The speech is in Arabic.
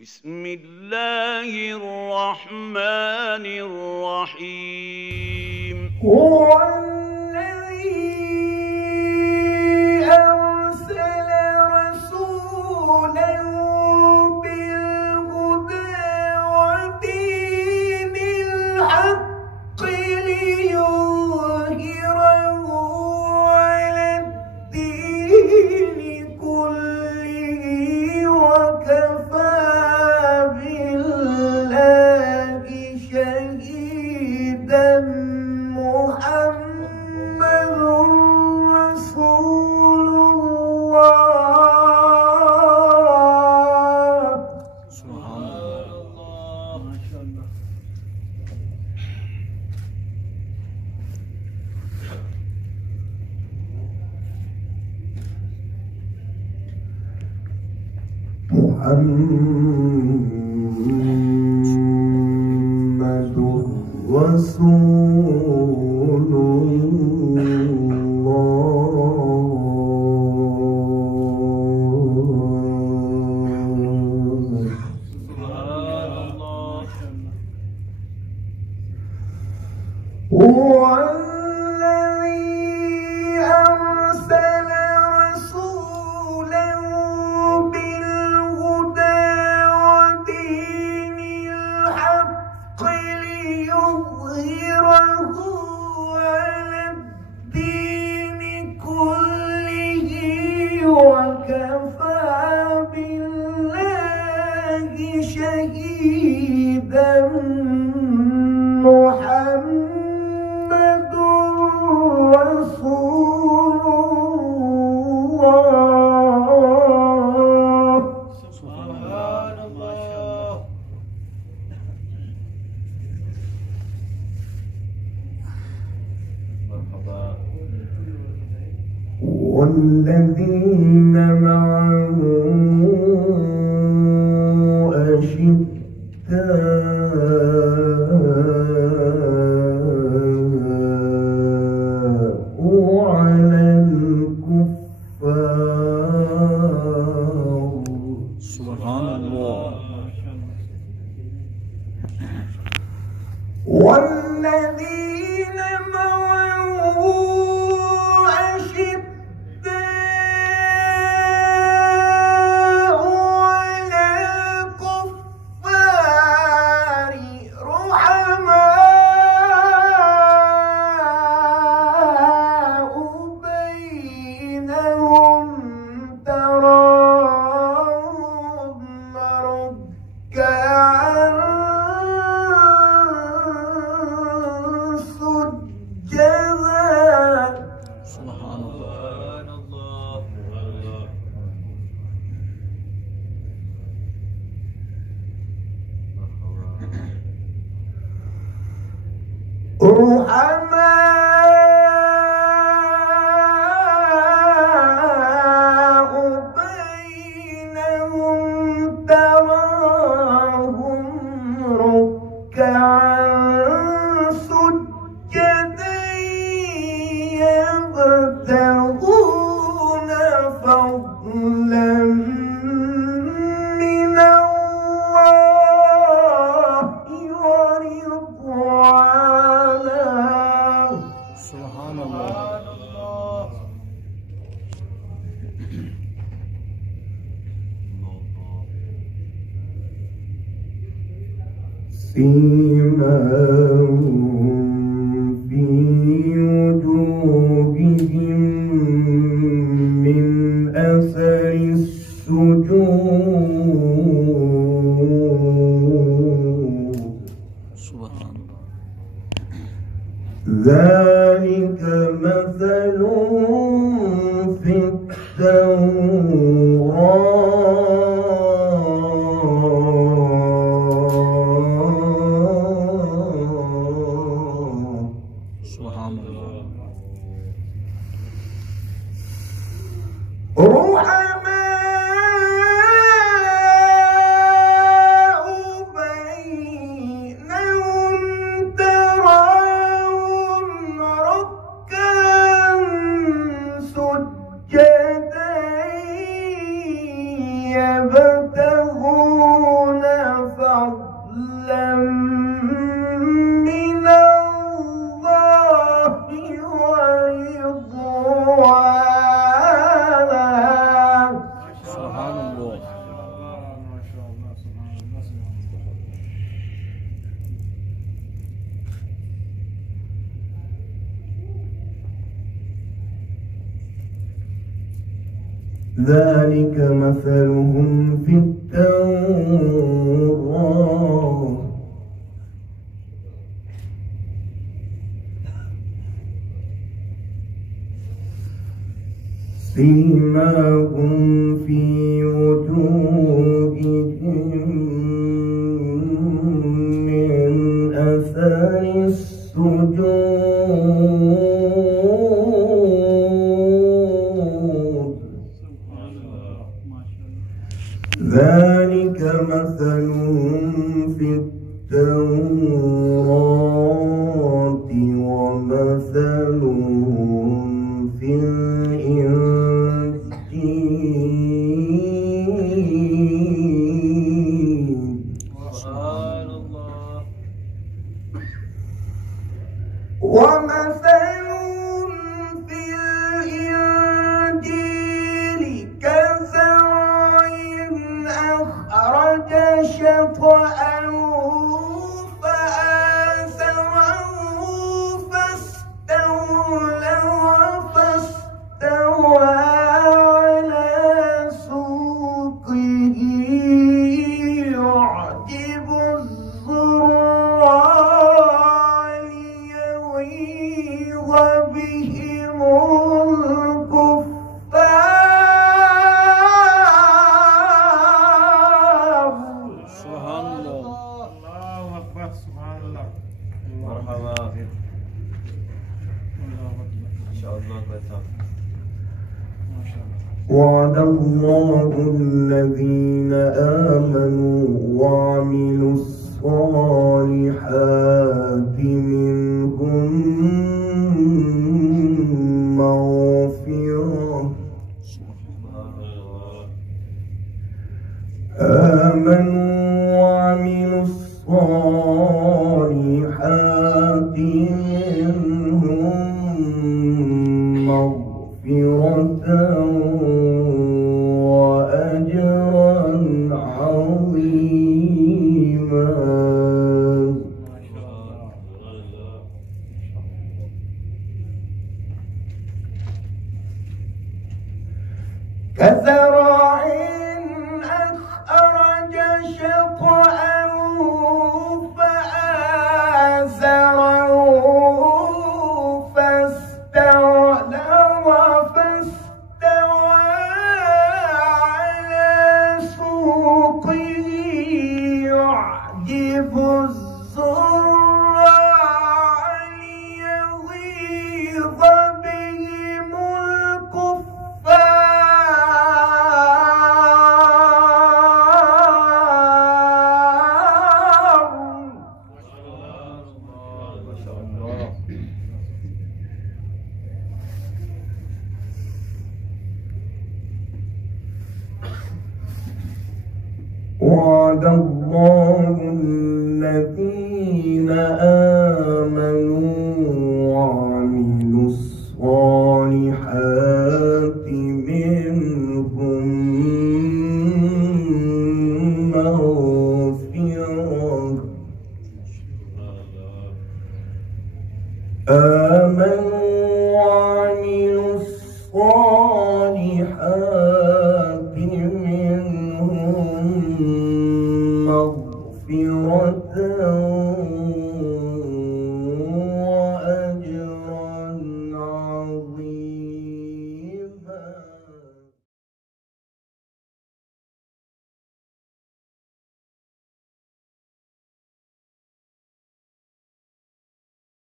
بسم الله الرحمن الرحيم هو الذي أرسل رسوله بالهدى ودين الحق ليظهره على الدين كله وكفى بالله شهيدا محمد رسول الله. سبحان الله ما شاء الله. محمد رسول الله. سبحان الله. هو الذي أرسل رسوله بالهدى ودين الحق ليظهره على الدين كله وكفى بالله شهيدا محمد رسول الله. سبحان الله. مرحبا. والذين معه أشداء على الكفار سبحان الله. والذين معه أشداء على الكفار رحماء بينهم تراهم ركعا سجدا. سبحان الله. رحماء بينهم تراهم ركعا سجدا يبتغون فضلا من الله ورضوانا. سبحان الله. سيماهم في وجوههم من أثر السجود سبحان الله. ذلك مثلهم في التوراة سبحان الله. رحماء بينهم تراهم ركعا سجدا ذلك مثلهم في التوراة سيماهم في وجوههم من أثر السجود ذلك مثلهم في التوراة ومثلهم في الإنجيل سبحان الله. ومثلهم في الإنجيل كزرع أخرج شطأه فآزره فاستوى على سوقه يعجب الزراع ليغيظ بهم الكفار. سبحان الله. الله أكبر سبحان الله. مرحبا ما شاء الله كويس. وعد الله الذين آمنوا وعملوا الصالحات منهم مغفرة آمنوا وعملوا الصالحات منهم مغفرة وأجرا عظيما. كزرع أخرج شطأه فآزره فاستوى على سوقه يعجب الزراع ليغيظ بهم الكفار. ما شاء الله. وعد الله الذين آمنوا وعملوا الصالحات منهم مغفرة آمنوا وعملوا الصالحات منهم مغفرة